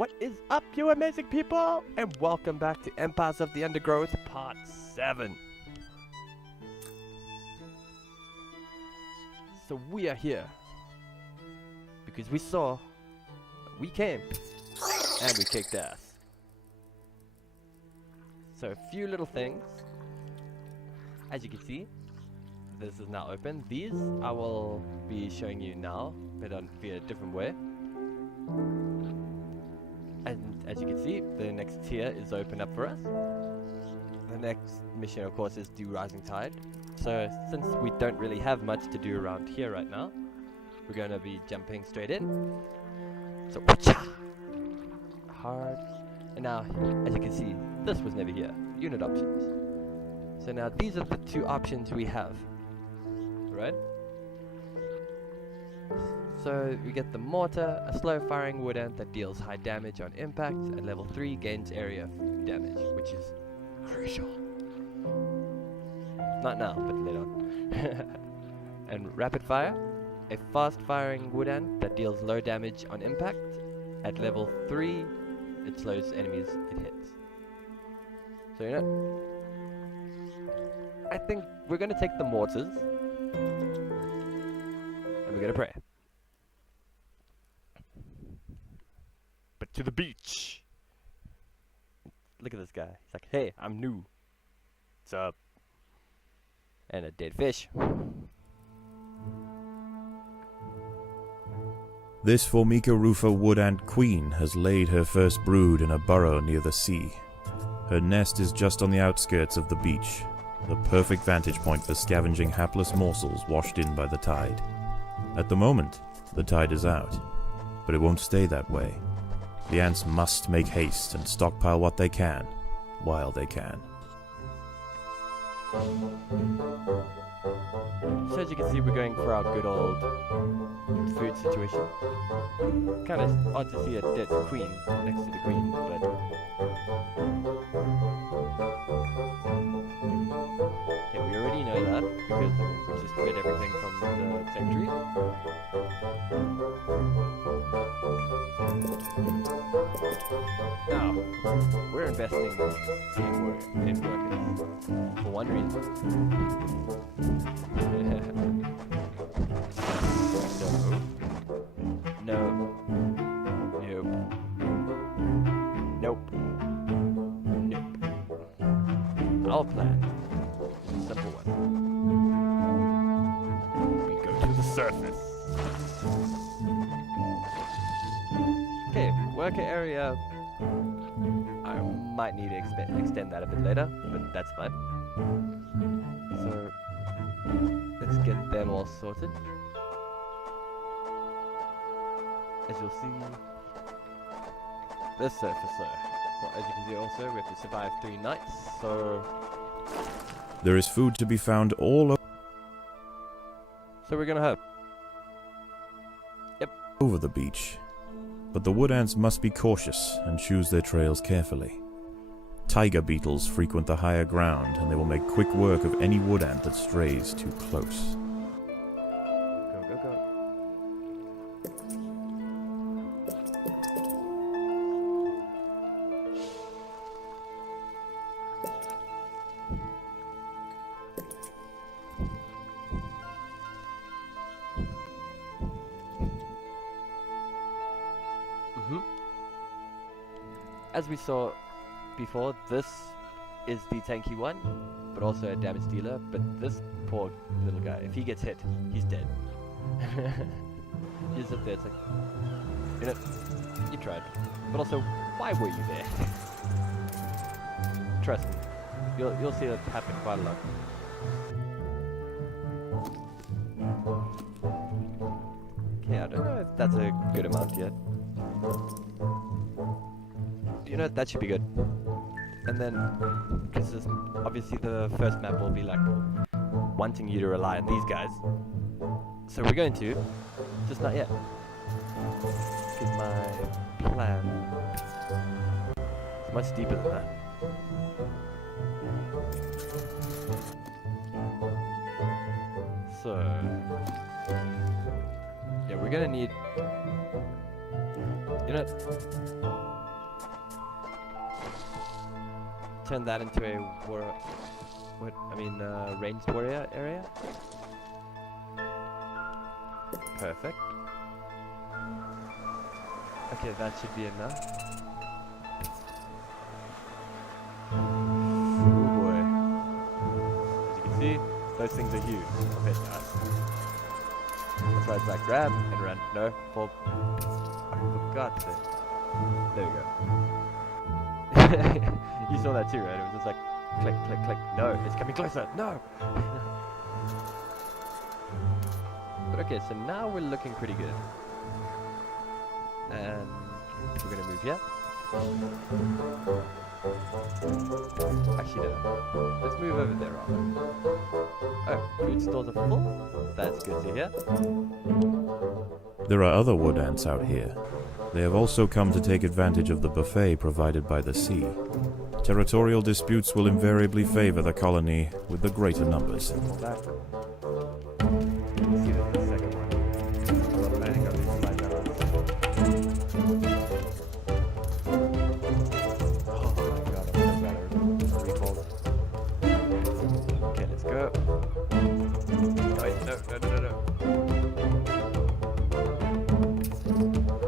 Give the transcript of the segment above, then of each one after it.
What is up, you amazing people? And welcome back to Empires of the Undergrowth Part 7. So we are here because we saw, we came, and we kicked ass. So a few little things. As you can see, this is now open. These I will be showing you now, but via a different way. And as you can see, the next tier is open up for us. The next mission, of course, is Do Rising Tide. So since we don't really have much to do around here right now, we're going to be jumping straight in. So, hard. And now, as you can see, this was never here. Unit options. So now these are the two options we have. Right? So we get the mortar, a slow firing wood ant that deals high damage on impact. At level 3 gains area damage, which is crucial. Not now, but later on. And rapid fire, a fast firing wood ant that deals low damage on impact. At level 3, it slows enemies it hits. So you know, I think we're gonna take the mortars and we're gonna pray. But to the beach. Look at this guy. He's like, hey, I'm new. What's up? And a dead fish. This Formica rufa wood ant queen has laid her first brood in a burrow near the sea. Her nest is just on the outskirts of the beach, the perfect vantage point for scavenging hapless morsels washed in by the tide. At the moment, the tide is out, but it won't stay that way. The ants must make haste and stockpile what they can, while they can. So as you can see, we're going for our good old food situation. Kind of odd to see a dead queen next to the queen, but yeah, we already know that because we just read everything from the sanctuary. Now, we're investing in workers for one reason. No. Nope. Our plan is a simple one. We go to the surface. Okay, worker area. I might need to extend that a bit later, but that's fine. So, let's get them all sorted. As you'll see, the surface though. Well, as you can see also, we have to survive 3 nights, so... There is food to be found all So we're gonna hope. over the beach. But the wood ants must be cautious and choose their trails carefully. Tiger beetles frequent the higher ground, and they will make quick work of any wood ant that strays too close. Go, go, go. As we saw before, this is the tanky one, but also a damage dealer. But this poor little guy, if he gets hit, he's dead. He's up there, it's like, you know, you tried. But also, why were you there? Trust me, you'll see that happen quite a lot. Okay, I don't know if that's a good amount yet. You know, that should be good. And then, because obviously the first map will be like wanting you to rely on these guys. So we're going to, just not yet. Because my plan is much deeper than that. So, yeah, we're gonna need, you know, turn that into a ranged warrior area. Perfect. Okay, that should be enough. Oh boy. As you can see, those things are huge compared to us. That's why it's like grab and run. No, fall. Oh, for God's sake. There we go. You saw that too, right? It was just like click, click, click. No, it's coming closer. No! But okay, so now we're looking pretty good. And we're gonna move here. Actually, no. Let's move over there, rather. Oh, food stores are full? That's good to hear. There are other wood ants out here. They have also come to take advantage of the buffet provided by the sea. Territorial disputes will invariably favor the colony with the greater numbers. Back. See this in a second one. I'm not planning on these slide levels. Oh my god, I'm so glad I recalled. Okay, let's go. Oh, wait, no.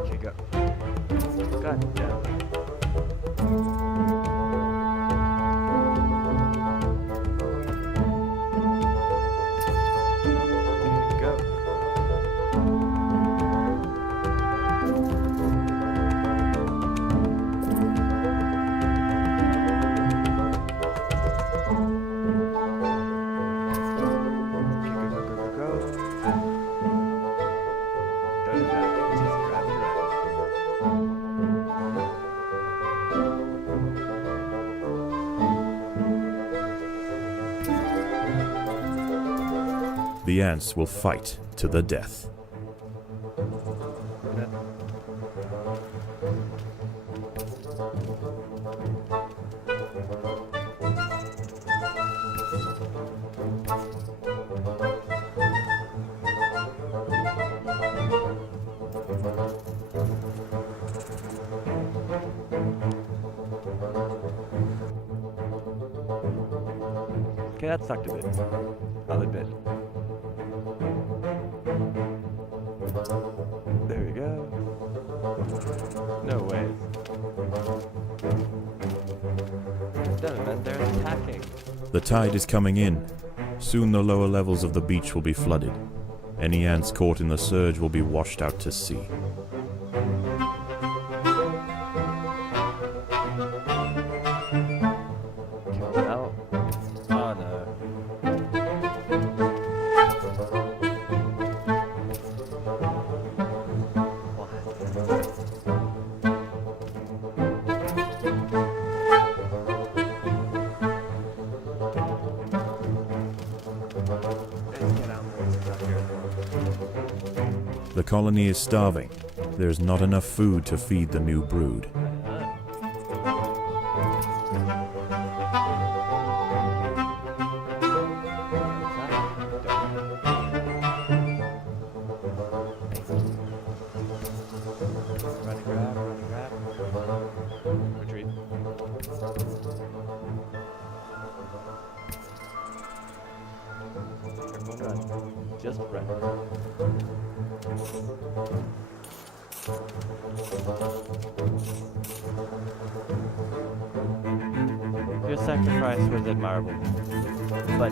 Okay, go. God damn. The ants will fight to the death. Okay, that sucked a bit. I'll admit. There we go. No way. Damn it, man, they're attacking. The tide is coming in. Soon the lower levels of the beach will be flooded. Any ants caught in the surge will be washed out to sea. Now. Oh no. The colony is starving. There is not enough food to feed the new brood. Retreat. Everyone run. Just run. Your sacrifice was admirable, but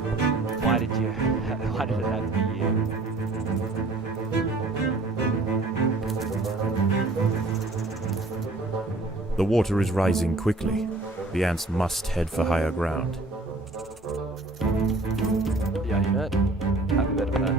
why did it have to be you? The water is rising quickly. The ants must head for higher ground. Yeah, you know it. Have a bit of that.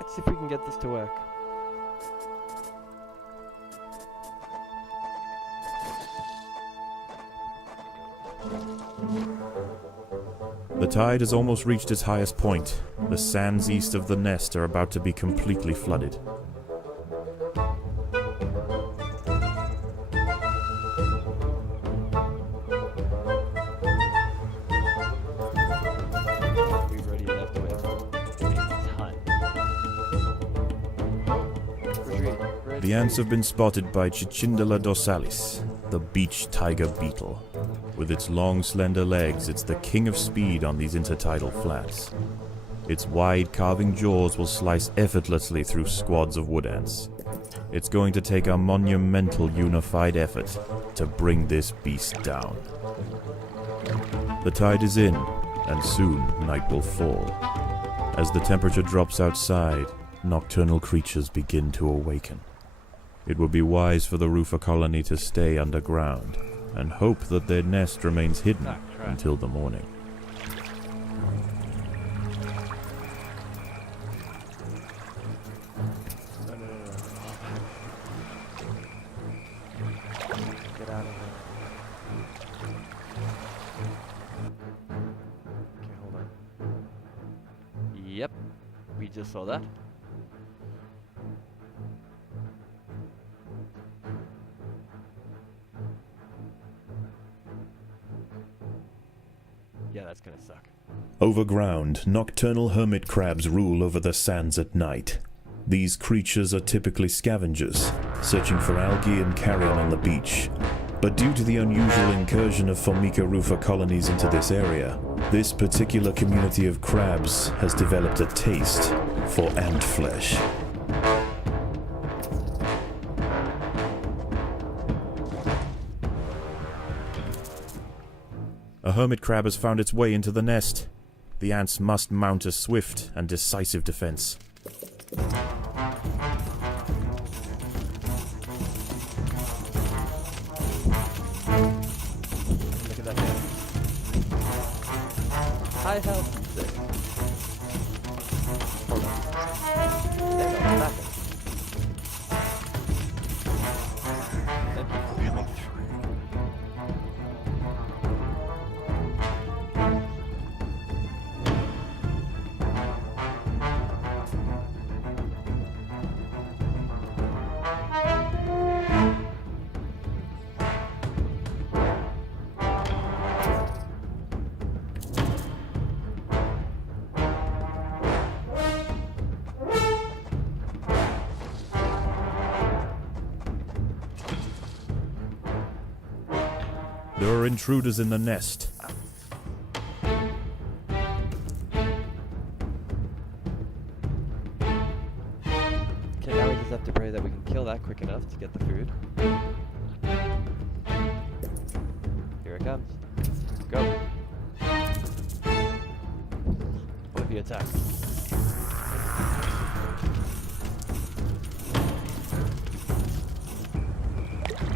Let's see if we can get this to work. The tide has almost reached its highest point. The sands east of the nest are about to be completely flooded. We've already left a ton. Retreat. The ants have been spotted by Cicindela dorsalis, the beach tiger beetle. With its long, slender legs, it's the king of speed on these intertidal flats. Its wide, carving jaws will slice effortlessly through squads of wood ants. It's going to take a monumental unified effort to bring this beast down. The tide is in, and soon night will fall. As the temperature drops outside, nocturnal creatures begin to awaken. It would be wise for the roofer colony to stay underground and hope that their nest remains hidden until the morning. Get out of here. Okay, hold on. Yep, we just saw that. Yeah, that's gonna suck. Overground, nocturnal hermit crabs rule over the sands at night. These creatures are typically scavengers, searching for algae and carrion on the beach. But due to the unusual incursion of Formica rufa colonies into this area, this particular community of crabs has developed a taste for ant flesh. A hermit crab has found its way into the nest. The ants must mount a swift and decisive defense. Look at that guy. High health. Hold on. There we go, back. Thank you for coming through. There are intruders in the nest. Okay, now we just have to pray that we can kill that quick enough to get the food. Here it comes. Go. What if he attacks?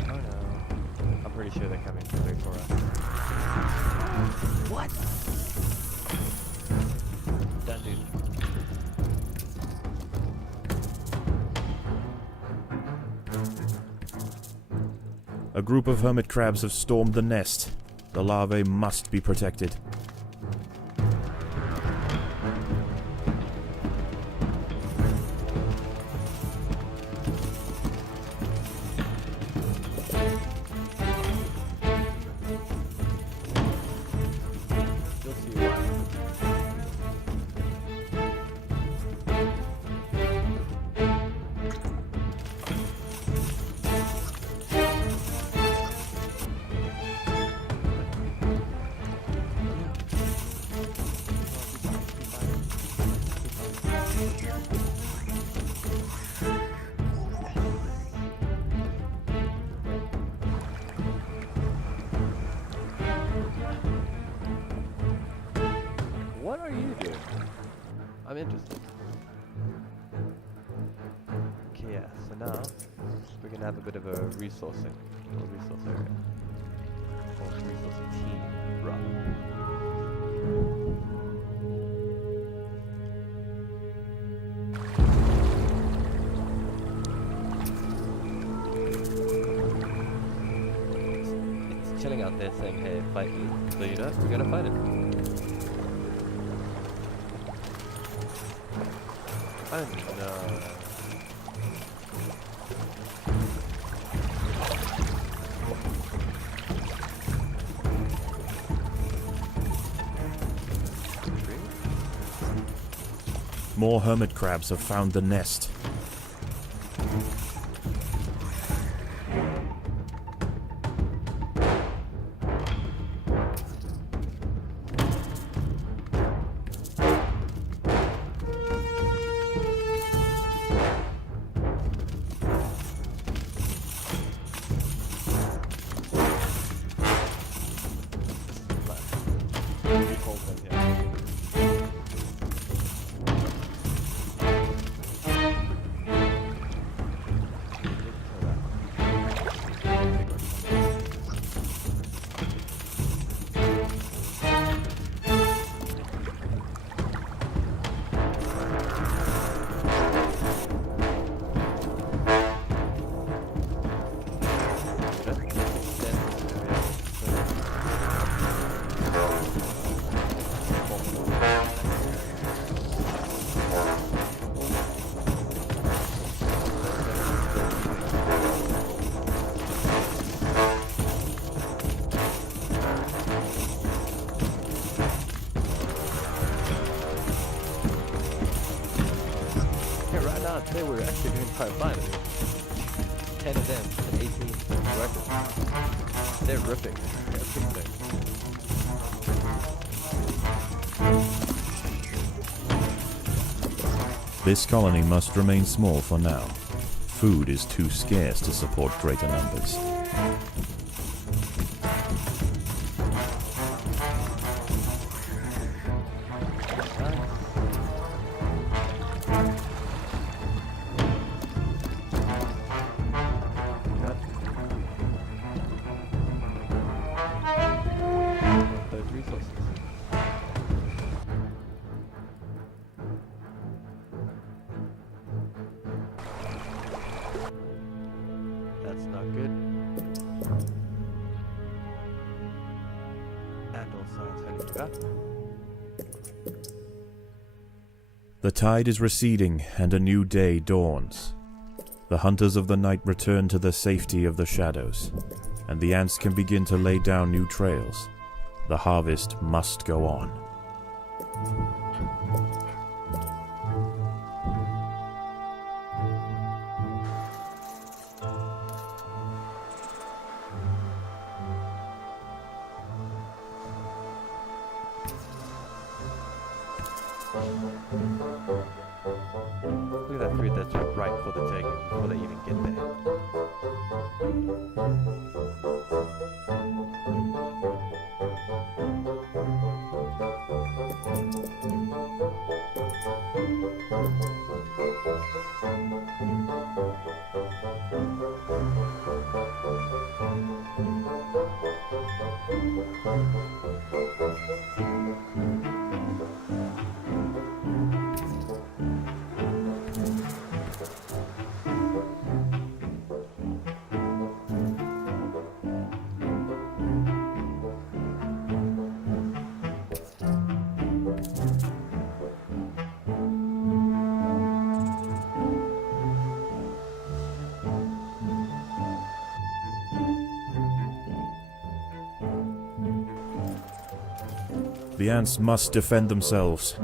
Oh no. I'm pretty sure they're coming straight for us. What? Done, dude. A group of hermit crabs have stormed the nest. The larvae must be protected. You'll see why. What are you doing? I'm interested. Okay, yeah, so now we're gonna have a bit of a resourcing, or resource area. Or resourcing team, rather. out there saying, hey, fight me. So you know, we're gonna fight it. Oh no. More hermit crabs have found the nest. Today we're actually doing quite fine. 10 of them and 18 records. They're ripping. This colony must remain small for now. Food is too scarce to support greater numbers. That's not good. And also I'm turning to that. The tide is receding and a new day dawns. The hunters of the night return to the safety of the shadows, and the ants can begin to lay down new trails. The harvest must go on. Look at that fruit that's ripe for the taking before they even get there. The ants must defend themselves.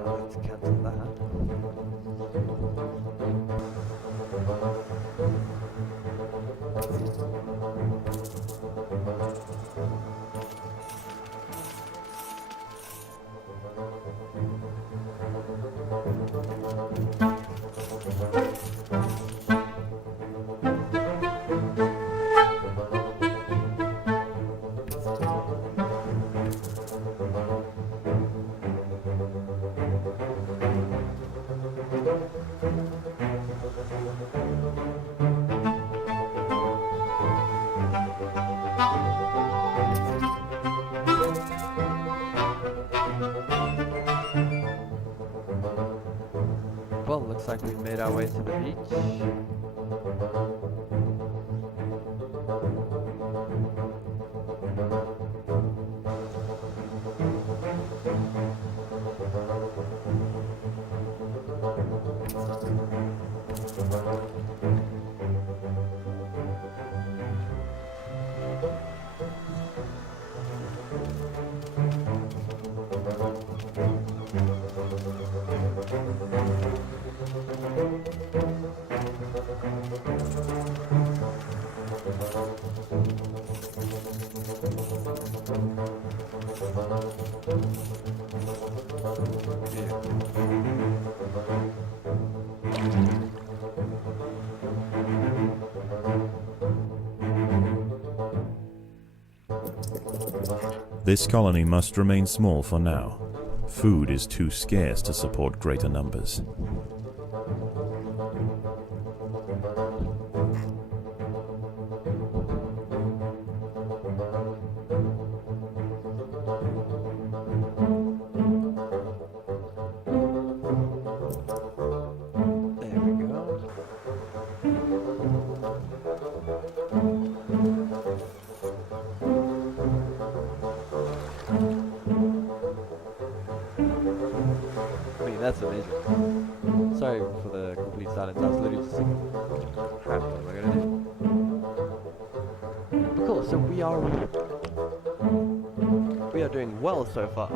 Let's cancel that. Well, looks like we've made our way to the beach. This colony must remain small for now. Food is too scarce to support greater numbers. There we go. That's amazing. Sorry for the complete silence. I was literally just thinking, crap, what am I gonna do? But cool. So we are doing well so far.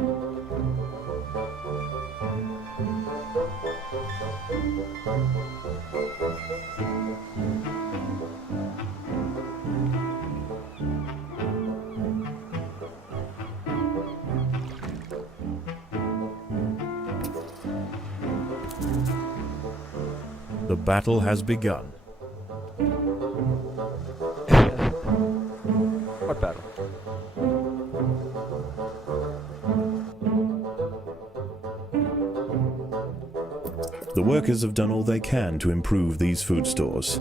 The battle has begun. What battle? The workers have done all they can to improve these food stores.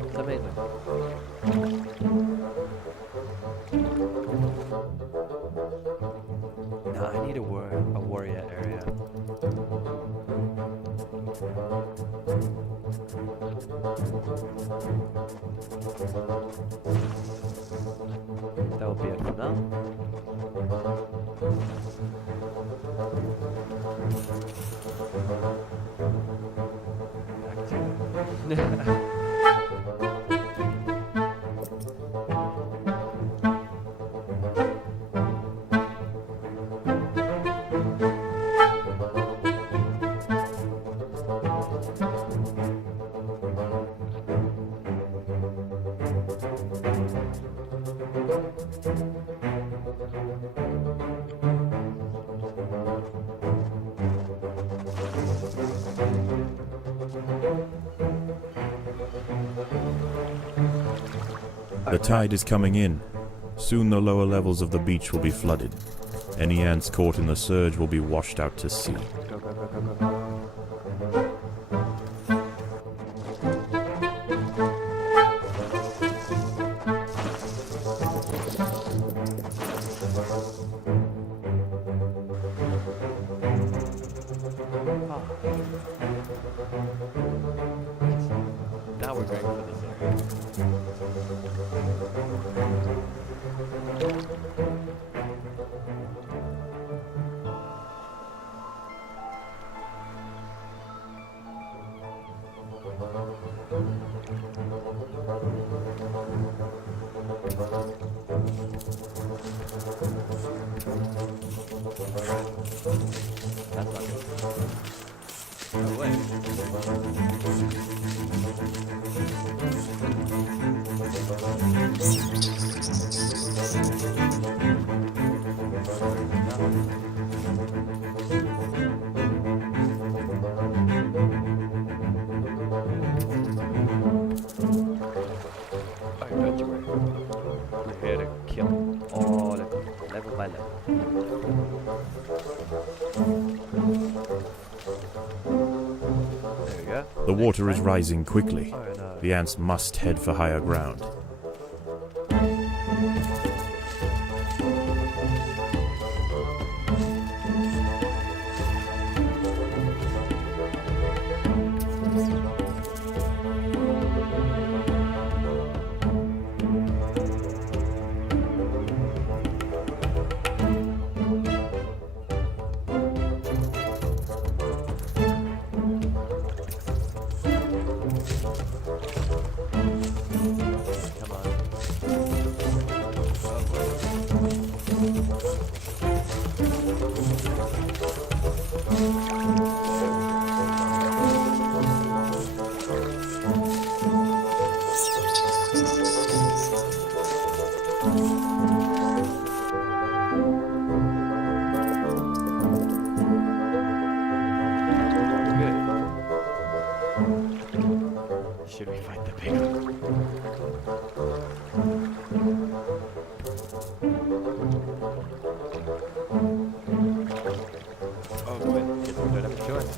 It's amazing. No, I need a warrior area. That will be it for now. Back to The tide is coming in. Soon the lower levels of the beach will be flooded. Any ants caught in the surge will be washed out to sea. Go, go, go, go, go, go. Now we're going for this area. That's not good. No way. Don't you worry. We're here to kill all of them, level by level. The water is rising quickly. Oh no. The ants must head for higher ground. Come on. Good. Should we fight the pig? Oh boy, guess we don't have a choice.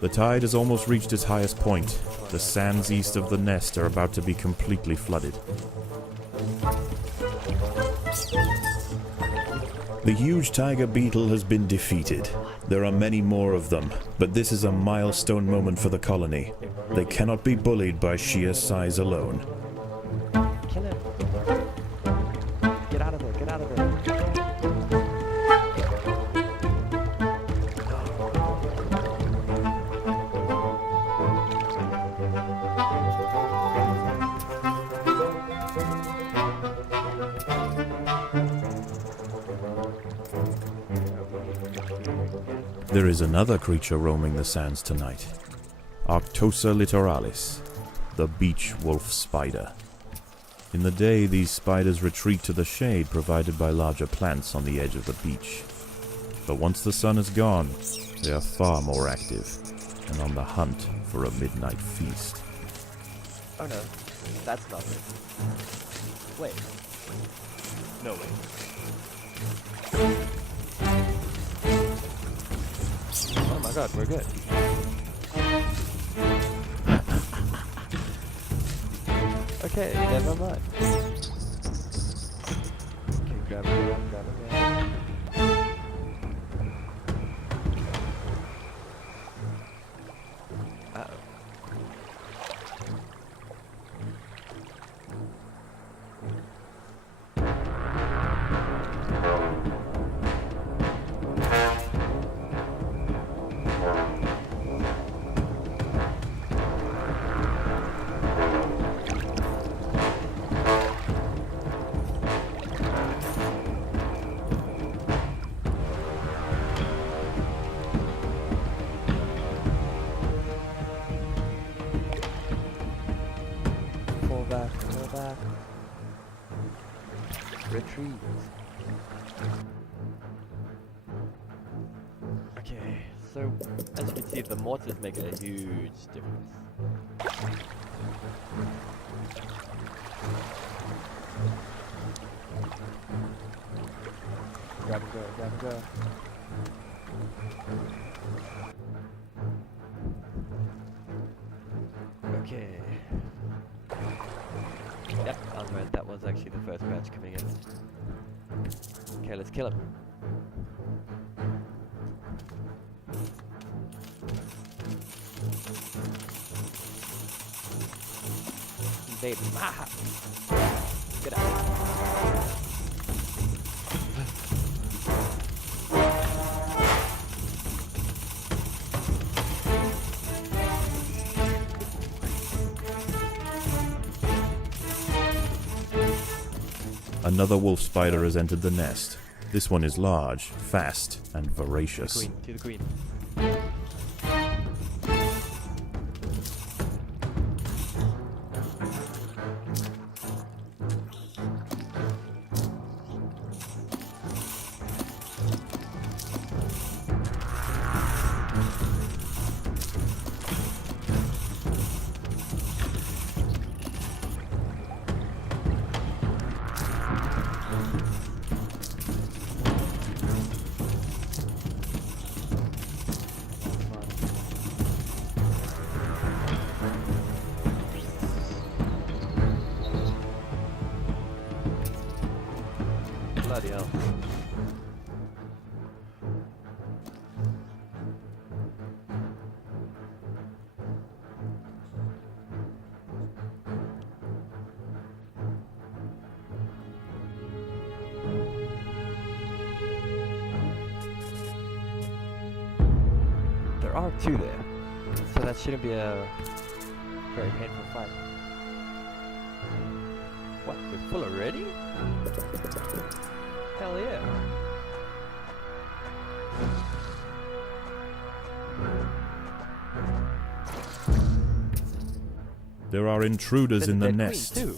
The tide has almost reached its highest point. The sands east of the nest are about to be completely flooded. The huge tiger beetle has been defeated. There are many more of them, but this is a milestone moment for the colony. They cannot be bullied by sheer size alone. Kill him. Get out of there, get out of there. There is another creature roaming the sands tonight. Arctosa littoralis, the beach wolf spider. In the day, these spiders retreat to the shade provided by larger plants on the edge of the beach. But once the sun is gone, they are far more active and on the hunt for a midnight feast. Oh no, that's not it. Wait. No way. Oh my god, we're good. Okay, never mind. Okay, grab it, grab it. Uh-oh. Fall back. Retreat. Okay, so as you can see, the mortars make a huge difference. Grab and go. Okay. Yep, I was right. That was actually the first batch coming in. Okay, let's kill him. Baby. Ah! Get out. Another wolf spider has entered the nest. This one is large, fast, and voracious. To the queen. are two there, so that shouldn't be a very painful fight. What? We're full already? Hell yeah! There are intruders in the nest. Too.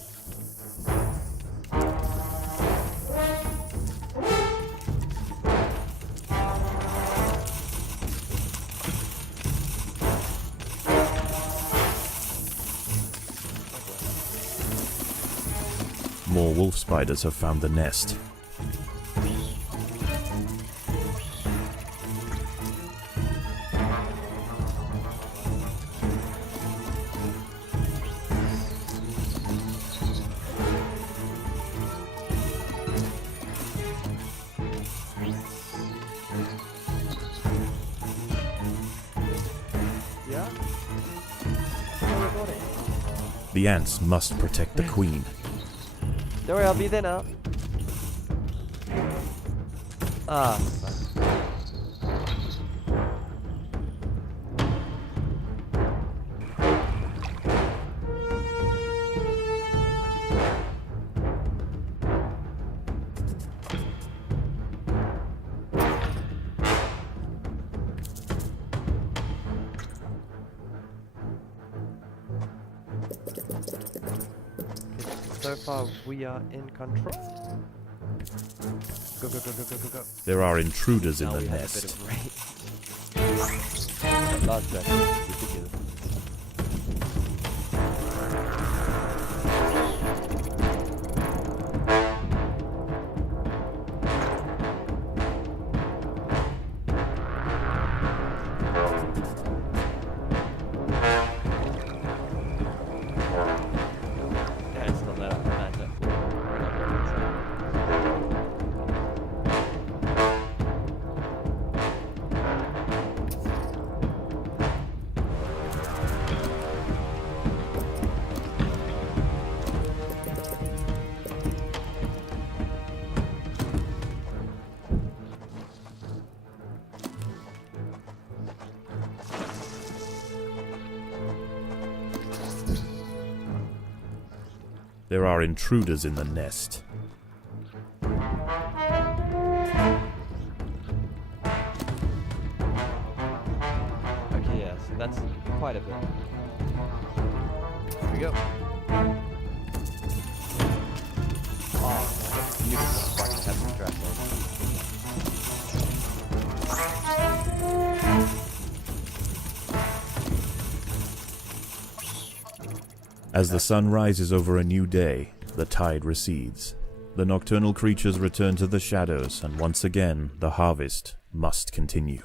More wolf spiders have found the nest. Yeah? The ants must protect the queen. Don't worry, I'll be there now. Ah, fuck. So far, we are in control. Go, go, go, go, go, go, go. There are intruders in Now the we have nest. a bit of rain. That last track is ridiculous. Yeah, it's not that matter. There are intruders in the nest. Okay, yeah, so that's quite a bit. Here we go. Oh, that's beautiful. Fucking heavy track As the sun rises over a new day, the tide recedes. The nocturnal creatures return to the shadows, and once again, the harvest must continue.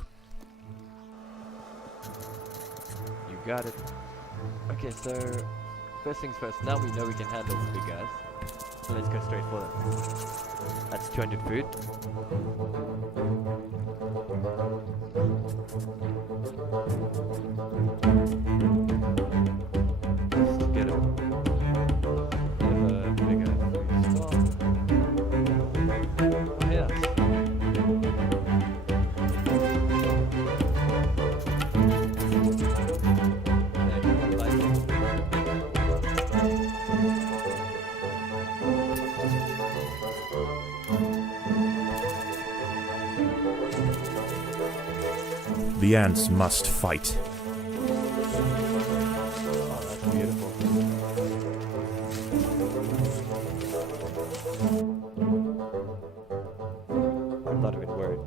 You got it. Okay, so first things first, now we know we can handle the big guys. So let's go straight for them. That's 200 food. Let's get a bit of a bigger food store. Yes. The ants must fight. Oh, that's beautiful. I'm not even worried.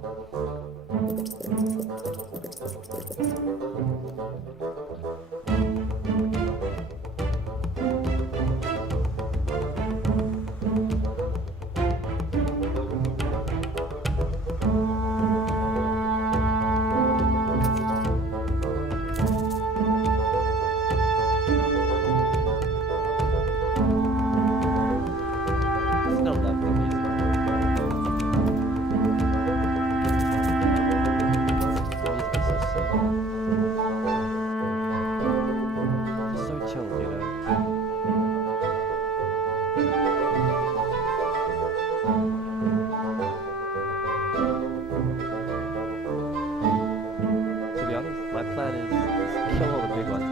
Let's kill all the big ones.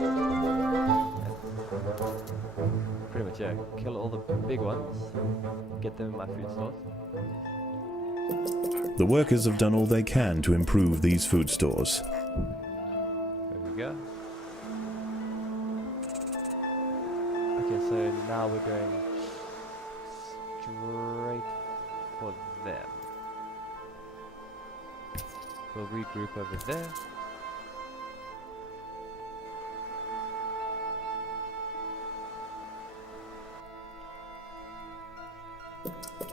Pretty much, yeah. Kill all the big ones. Get them in my food stores. The workers have done all they can to improve these food stores. There we go. Okay, so now we're going straight for them. We'll regroup over there.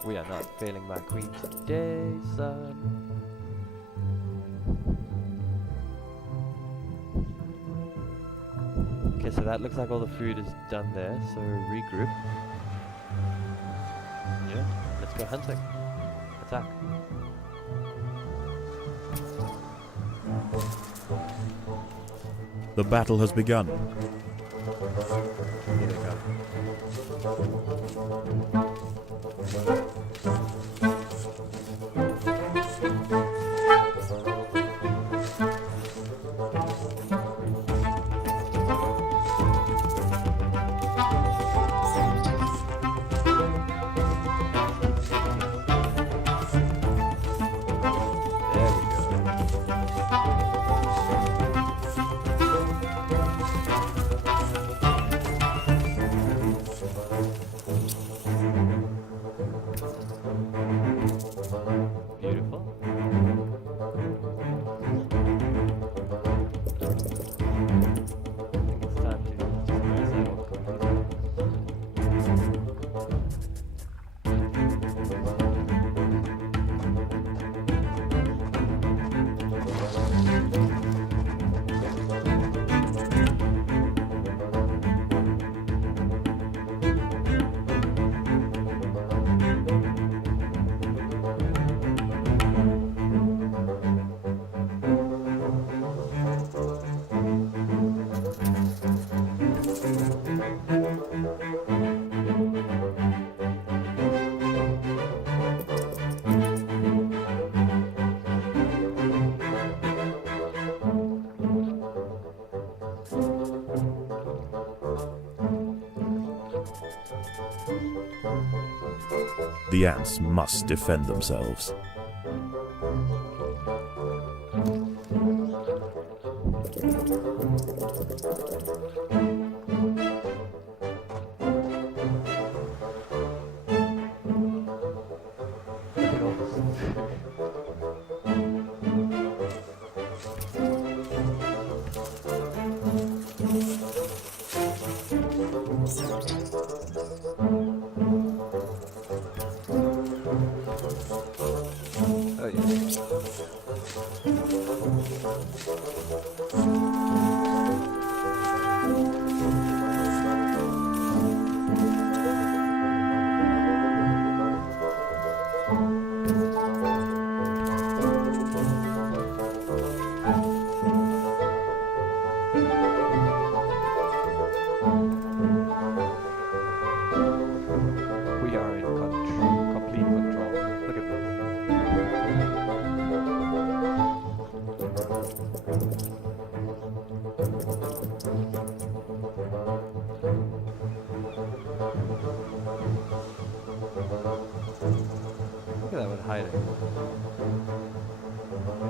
We are not failing my queen today, son. Okay, so that looks like all the food is done there, so regroup. Yeah, let's go hunting. Attack. The battle has begun. Here they go. The ants must defend themselves. Hiding. You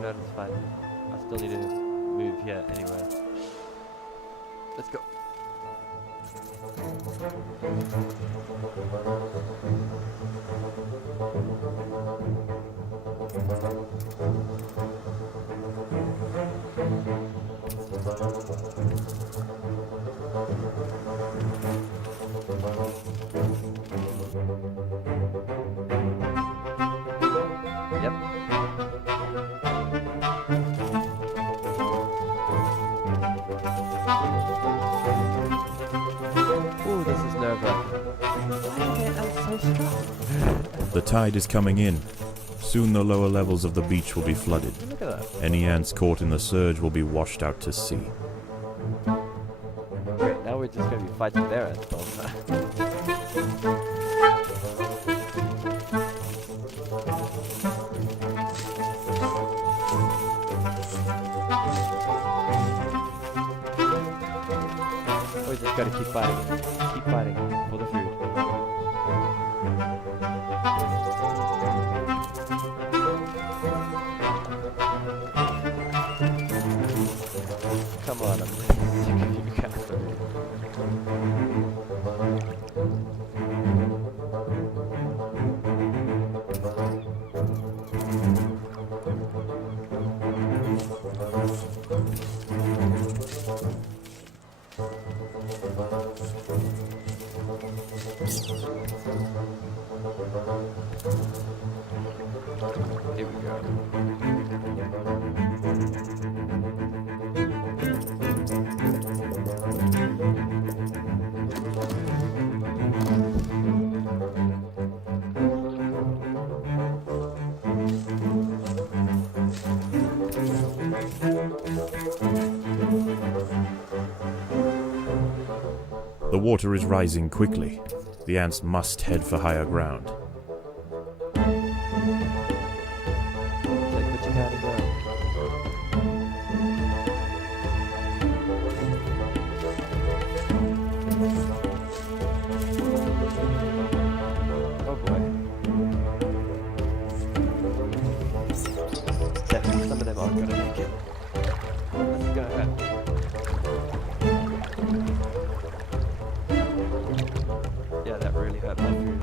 know, it's fine. I still need to move here anyway. Let's go. Yep. Ooh, this is nerve-wracking. I'm so strong. The tide is coming in. Soon the lower levels of the beach will be flooded. Look at that. Any ants caught in the surge will be washed out to sea. Great, now we're just going to be fighting their ants all the time. Gotta keep fighting. Keep fighting for the food. Come on, I'm sick of you guys. Here we go. The water is rising quickly. The ants must head for higher ground. Take what you gotta go. Oh boy. Definitely some of them aren't gonna make it. This is gonna hurt. Yeah, that really hurt my food.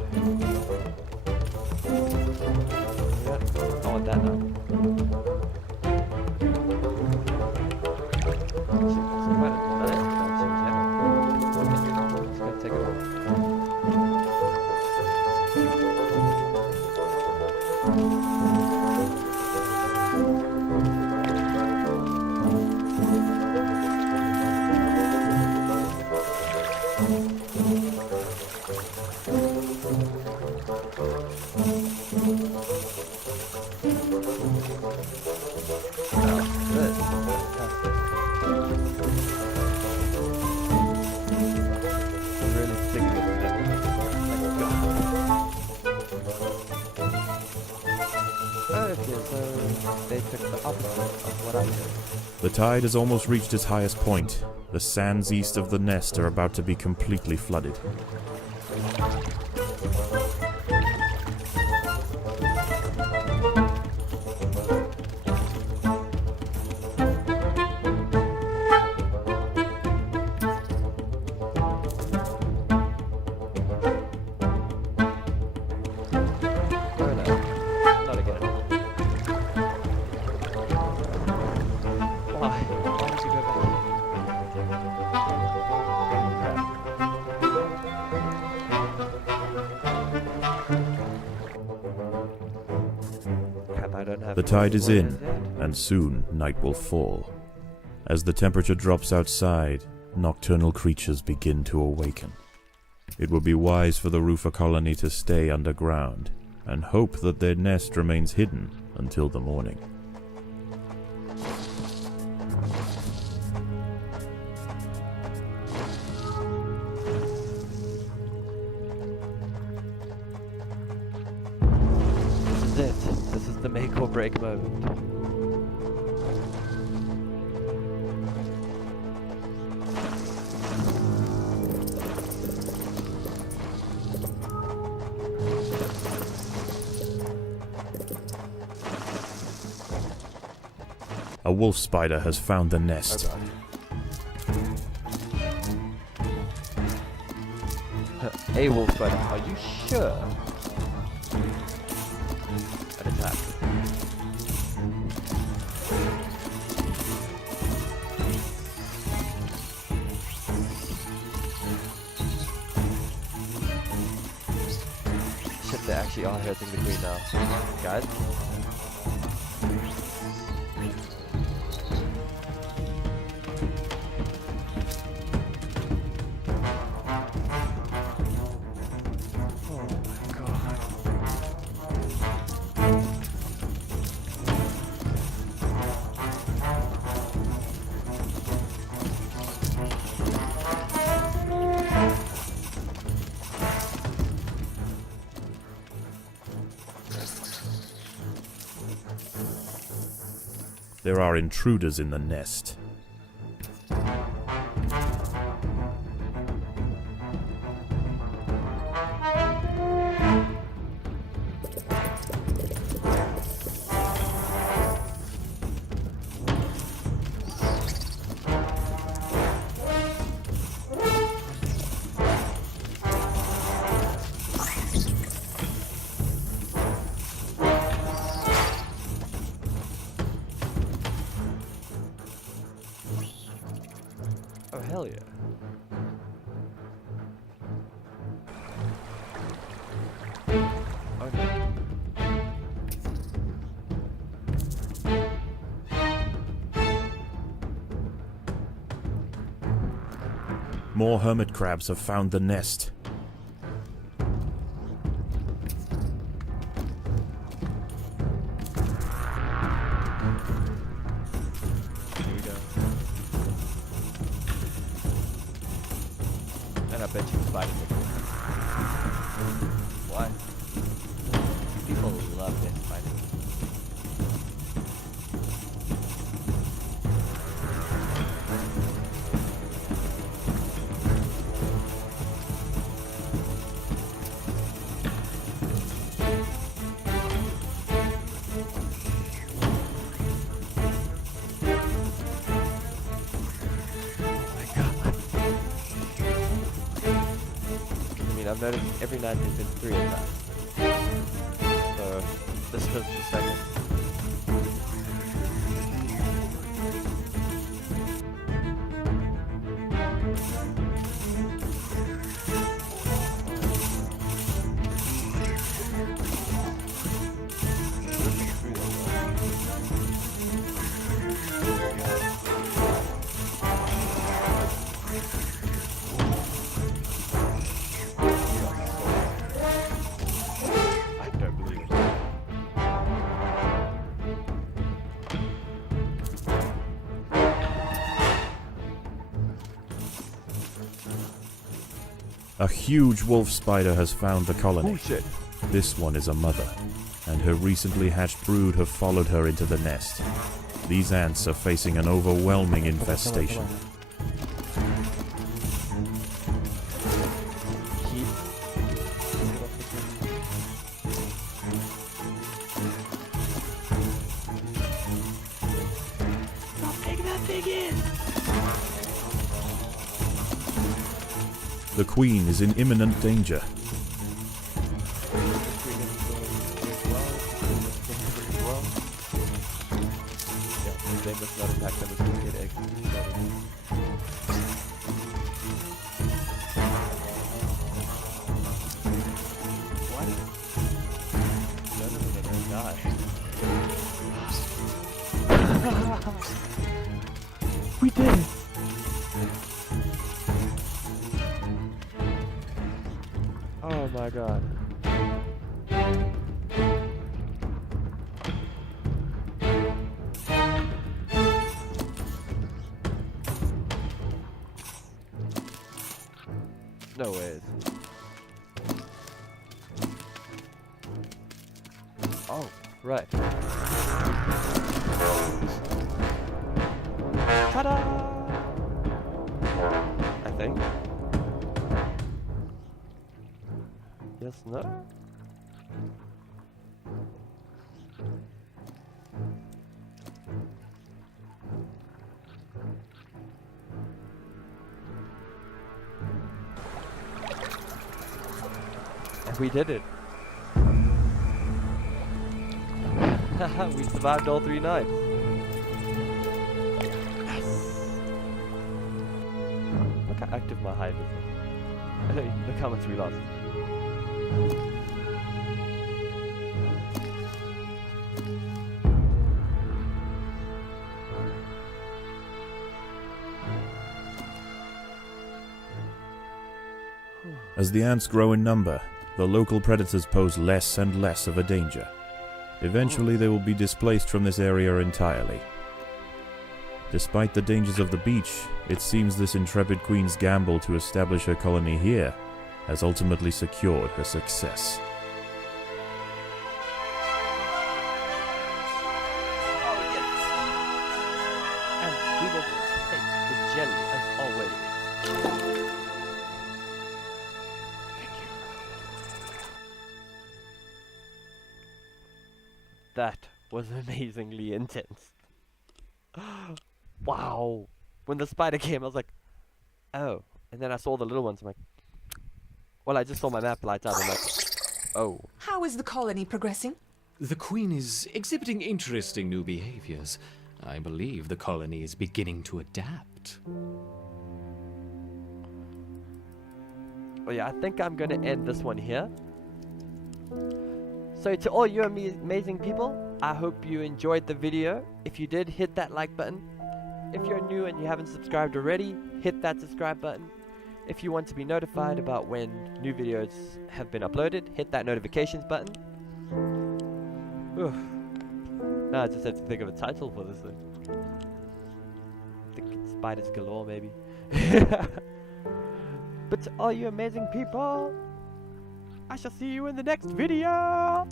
Yeah, I want that now. It's quite a nice bouncing gem. Okay, just gonna take it off. The tide has almost reached its highest point. The sands east of the nest are about to be completely flooded. The tide is in, and soon night will fall. As the temperature drops outside, nocturnal creatures begin to awaken. It would be wise for the roofer colony to stay underground, and hope that their nest remains hidden until the morning. This is the make or break moment. A wolf spider has found the nest. A wolf spider, are you sure? An attack. Shit, they actually are hurting the queen now. Guys? There are intruders in the nest. hell yeah. Oh no. More hermit crabs have found the nest. Here we go. And I bet you spiders are cool. Why? People love their spiders. I've noticed every night there's been 3 attacks. So this was the second. A huge wolf spider has found the colony. Oh shit. This one is a mother, and her recently hatched brood have followed her into the nest. These ants are facing an overwhelming infestation. The queen is in imminent danger. They must not attack them as soon as they get eggs. What? None of them are gonna die. We did it! Oh my god. No ways. Oh, right. Ta-da! I think. Yes, no? And we did it. Haha, we survived all 3 nights. Yes! Look how active my hive is. Look how much we lost. As the ants grow in number, the local predators pose less and less of a danger. Eventually they will be displaced from this area entirely. Despite the dangers of the beach, it seems this intrepid queen's gamble to establish her colony here has ultimately secured her success. Oh yes! And we will take the jelly as always. Thank you. That was amazingly intense. Wow! When the spider came, I was like, oh. And then I saw the little ones, I'm like, well, I just saw my map light up, I'm like, oh. How is the colony progressing? The Queen is exhibiting interesting new behaviors. I believe the colony is beginning to adapt. Oh yeah, I think I'm gonna end this one here. So to all you amazing people, I hope you enjoyed the video. If you did, hit that like button. If you're new and you haven't subscribed already, hit that subscribe button. If you want to be notified about when new videos have been uploaded, hit that notifications button. Now I just have to think of a title for this thing. I think it's Spiders Galore, maybe. But to all you amazing people, I shall see you in the next video!